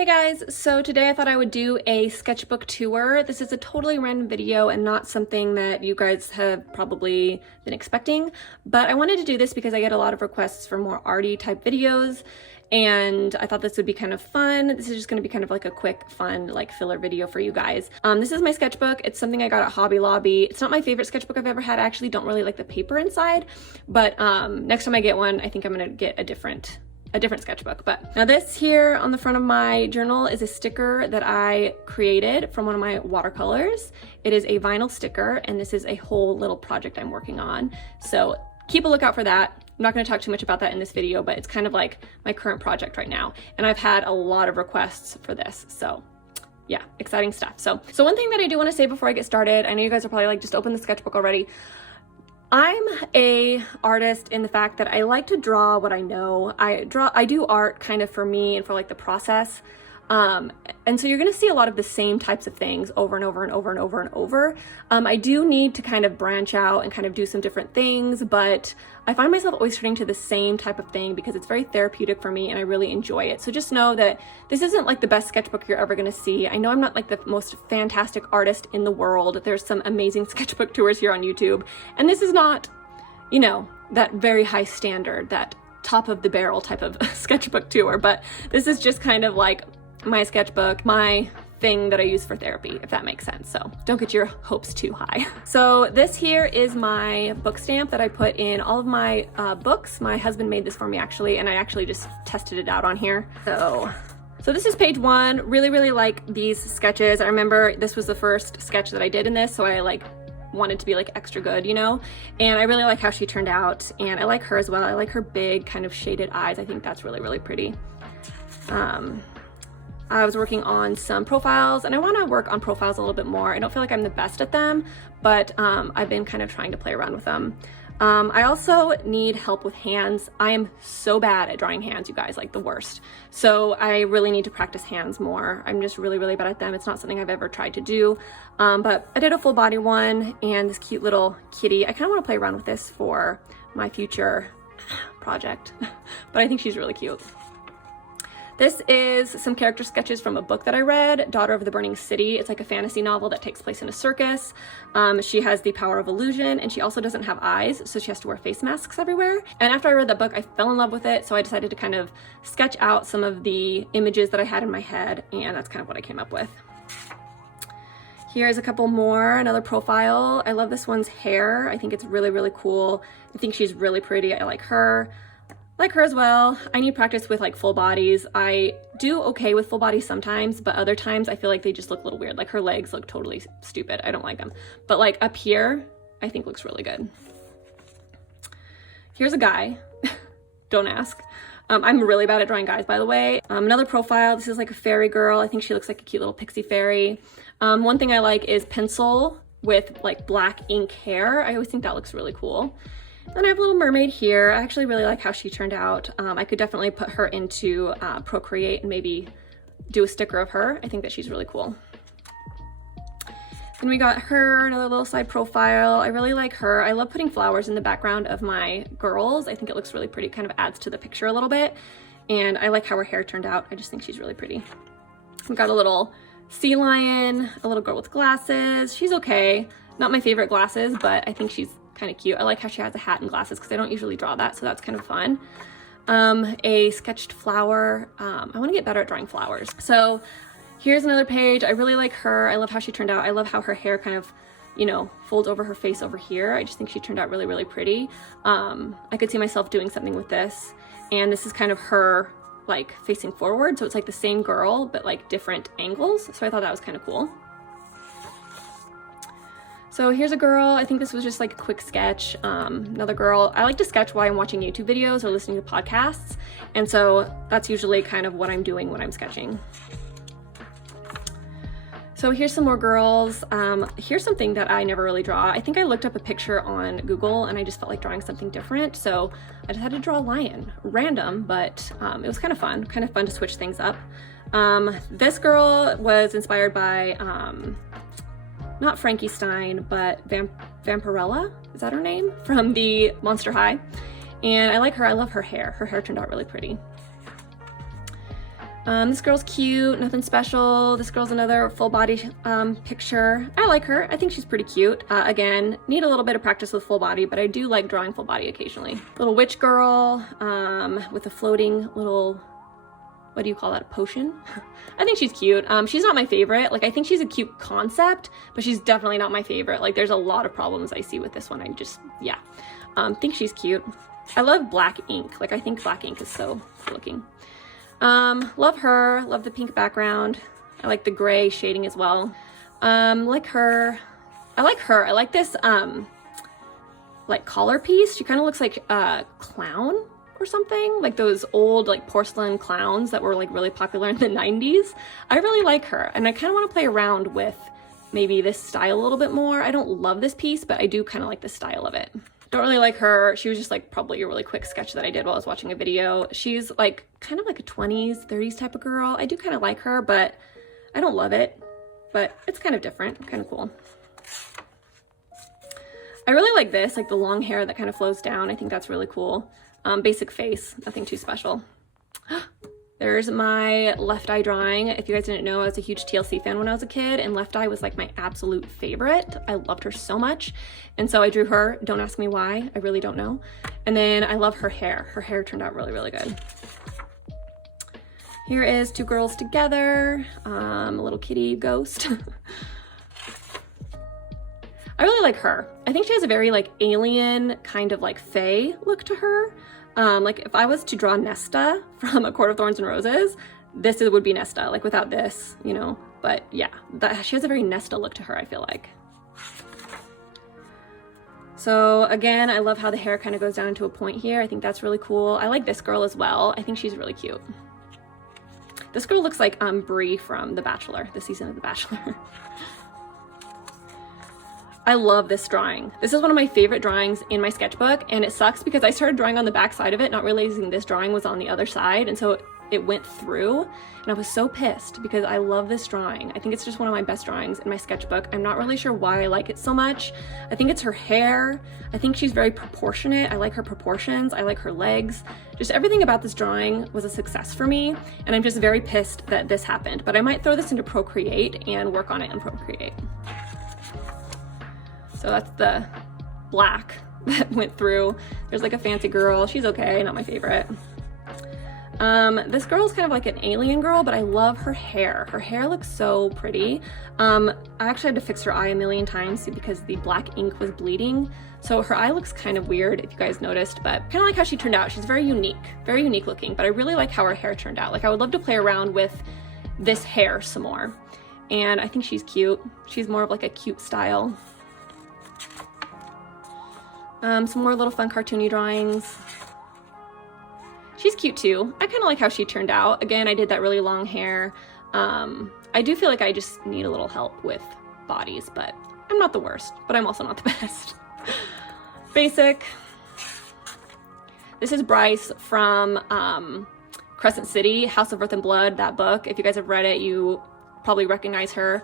Hey guys, so today I thought I would do a sketchbook tour. This is a totally random video and not something that you guys have probably been expecting, but I wanted to do this because I get a lot of requests for more arty type videos and I thought this would be kind of fun. This is just going to be kind of like a quick, fun, like filler video for you guys. This is my sketchbook. It's something I got at Hobby Lobby. It's not my favorite sketchbook I've ever had. I actually don't really like the paper inside, but next time I get one, I think I'm going to get a different sketchbook. But now this here on the front of my journal is a sticker that I created from one of my watercolors. It is a vinyl sticker and this is a whole little project I'm working on. So keep a lookout for that. I'm not going to talk too much about that in this video, but it's kind of like my current project right now. And I've had a lot of requests for this. So yeah, exciting stuff. So one thing that I do want to say before I get started, I know you guys are probably like, just open the sketchbook already. I'm a artist in the fact that I like to draw what I know. I do art kind of for me and for like the process. And so you're gonna see a lot of the same types of things over and over and over and over and over. I do need to kind of branch out and kind of do some different things, but I find myself always turning to the same type of thing because it's very therapeutic for me and I really enjoy it. So just know that this isn't like the best sketchbook you're ever gonna see. I know I'm not like the most fantastic artist in the world. There's some amazing sketchbook tours here on YouTube, and this is not, you know, that very high standard, that top of the barrel type of sketchbook tour, but this is just kind of like my sketchbook, my thing that I use for therapy, if that makes sense. So don't get your hopes too high. So this here is my book stamp that I put in all of my books. My husband made this for me actually, and I actually just tested it out on here. So this is page one. Really like these sketches. I remember this was the first sketch that I did in this, so I like wanted to be like extra good, you know? And I really like how she turned out, and I like her as well. I like her big kind of shaded eyes. I think that's really pretty. I was working on some profiles and I want to work on profiles a little bit more. I don't feel like I'm the best at them, but I've been kind of trying to play around with them. I also need help with hands. I am so bad at drawing hands, you guys, like the worst. So I really need to practice hands more. I'm just really bad at them. It's not something I've ever tried to do, but I did a full body one and this cute little kitty. I kind of want to play around with this for my future project, but I think she's really cute. This is some character sketches from a book that I read, Daughter of the Burning City. It's like a fantasy novel that takes place in a circus. She has the power of illusion and she also doesn't have eyes, so she has to wear face masks everywhere. And after I read that book, I fell in love with it, so I decided to kind of sketch out some of the images that I had in my head, and that's kind of what I came up with. Here's a couple more, another profile. I love this one's hair. I think it's really cool. I think she's really pretty. I like her. Like her as well. I need practice with like full bodies. I do okay with full bodies sometimes, but other times I feel like they just look a little weird. Like her legs look totally stupid. I don't like them. But like up here, I think looks really good. Here's a guy. Don't ask. I'm really bad at drawing guys, by the way. Another profile. This is like a fairy girl. I think she looks like a cute little pixie fairy. One thing I like is pencil with like black ink hair. I always think that looks really cool. Then I have a little mermaid here. I actually really like how she turned out. I could definitely put her into Procreate and maybe do a sticker of her. I think that she's really cool. Then we got her, another little side profile. I really like her. I love putting flowers in the background of my girls. I think it looks really pretty, kind of adds to the picture a little bit. And I like how her hair turned out. I just think she's really pretty. We got a little sea lion, a little girl with glasses. She's okay. Not my favorite glasses, but I think she's kind of cute. I like how she has a hat and glasses because I don't usually draw that, so that's kind of fun. A sketched flower. I want to get better at drawing flowers. So here's another page. I really like her. I love how she turned out. I love how her hair kind of, you know, folds over her face over here. I just think she turned out really pretty. I could see myself doing something with this, and this is kind of her like facing forward, so it's like the same girl but like different angles, so I thought that was kind of cool. So here's a girl. I think this was just like a quick sketch. Another girl. I like to sketch while I'm watching YouTube videos or listening to podcasts, and so that's usually kind of what I'm doing when I'm sketching. So here's some more girls. Here's something that I never really draw. I think I looked up a picture on Google and I just felt like drawing something different, so I decided to draw a lion. Random, but it was kind of fun to switch things up. This girl was inspired by not Frankenstein, but Vampirella, is that her name? From the Monster High. And I like her. I love her hair. Her hair turned out really pretty. This girl's cute, nothing special. This girl's another full body picture. I like her. I think she's pretty cute. Again, need a little bit of practice with full body, but I do like drawing full body occasionally. Little witch girl with a floating little, what do you call that, a potion? I think she's cute. She's not my favorite. Like, I think she's a cute concept, but she's definitely not my favorite. Like, there's a lot of problems I see with this one. I just, yeah, think she's cute. I love black ink. Like, I think black ink is so good looking. Love her, love the pink background. I like the gray shading as well. Like her. I like her. I like this, like collar piece. She kind of looks like a clown or something, like those old like porcelain clowns that were like really popular in the 90s. I really like her, and I kind of want to play around with maybe this style a little bit more. I don't love this piece, but I do kind of like the style of it. Don't really like her. She was just like probably a really quick sketch that I did while I was watching a video. She's like kind of like a 20s, 30s type of girl. I do kind of like her, but I don't love it, but it's kind of different, kind of cool. I really like this, like the long hair that kind of flows down. I think that's really cool. Basic face, nothing too special. There's my Left Eye drawing. If you guys didn't know, I was a huge TLC fan when I was a kid, and Left Eye was like my absolute favorite. I loved her so much. And so I drew her. Don't ask me why. I really don't know. And then I love her hair. Her hair turned out really, really good. Here is two girls together. A little kitty ghost. I really like her. I think she has a very like alien kind of like fae look to her. Like if I was to draw Nesta from A Court of Thorns and Roses, this would be Nesta, like without this, you know, but yeah, she has a very Nesta look to her, I feel like. So again, I love how the hair kind of goes down into a point here. I think that's really cool. I like this girl as well. I think she's really cute. This girl looks like Bree from The Bachelor, this season of The Bachelor. I love this drawing. This is one of my favorite drawings in my sketchbook, and it sucks because I started drawing on the back side of it, not realizing this drawing was on the other side, and so it went through, and I was so pissed because I love this drawing. I think it's just one of my best drawings in my sketchbook. I'm not really sure why I like it so much. I think it's her hair. I think she's very proportionate. I like her proportions. I like her legs. Just everything about this drawing was a success for me, and I'm just very pissed that this happened, but I might throw this into Procreate and work on it in Procreate. So that's the black that went through. There's like a fancy girl. She's okay, not my favorite. This girl is kind of like an alien girl, but I love her hair. Her hair looks so pretty. I actually had to fix her eye a million times because the black ink was bleeding. So her eye looks kind of weird, if you guys noticed, but kind of like how she turned out. She's very unique looking, but I really like how her hair turned out. Like I would love to play around with this hair some more. And I think she's cute. She's more of like a cute style. Some more little fun cartoony drawings. She's cute too. I kind of like how she turned out. Again, I did that really long hair. I do feel like I just need a little help with bodies, but I'm not the worst, but I'm also not the best. Basic. This is Bryce from Crescent City, House of Earth and Blood, that book. If you guys have read it, you probably recognize her.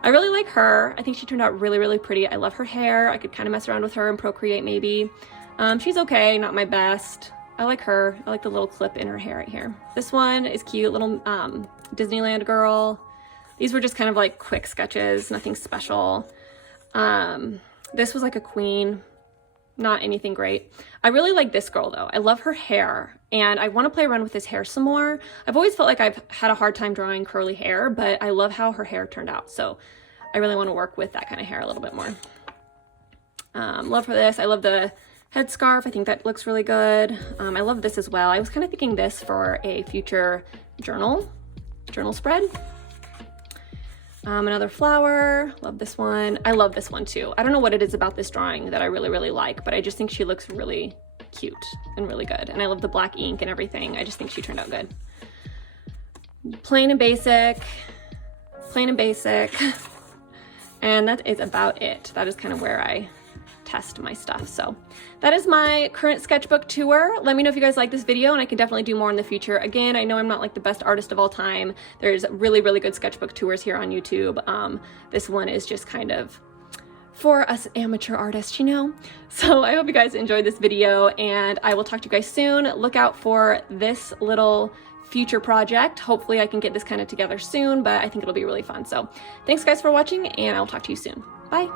I really like her. I think she turned out really, really pretty. I love her hair. I could kind of mess around with her and Procreate maybe. She's okay, not my best. I like her. I like the little clip in her hair right here. This one is cute, little Disneyland Girl. These were just kind of like quick sketches, nothing special. This was like a queen, not anything great. I really like this girl though. I love her hair, and I want to play around with this hair some more. I've always felt like I've had a hard time drawing curly hair, but I love how her hair turned out. So I really want to work with that kind of hair a little bit more. Love for this. I love the headscarf. I think that looks really good. I love this as well. I was kind of thinking this for a future journal spread. Another flower. Love this one. I love this one too. I don't know what it is about this drawing that I really, really like, but I just think she looks really cute and really good. And I love the black ink and everything. I just think she turned out good. Plain and basic. Plain and basic. And that is about it. That is kind of where I test my stuff. So that is my current sketchbook tour. Let me know if you guys like this video, and I can definitely do more in the future. Again, I know I'm not like the best artist of all time. There's really, really good sketchbook tours here on YouTube. This one is just kind of for us amateur artists, you know? So I hope you guys enjoyed this video, and I will talk to you guys soon. Look out for this little future project. Hopefully I can get this kind of together soon, but I think it'll be really fun. So thanks guys for watching, and I'll talk to you soon. Bye.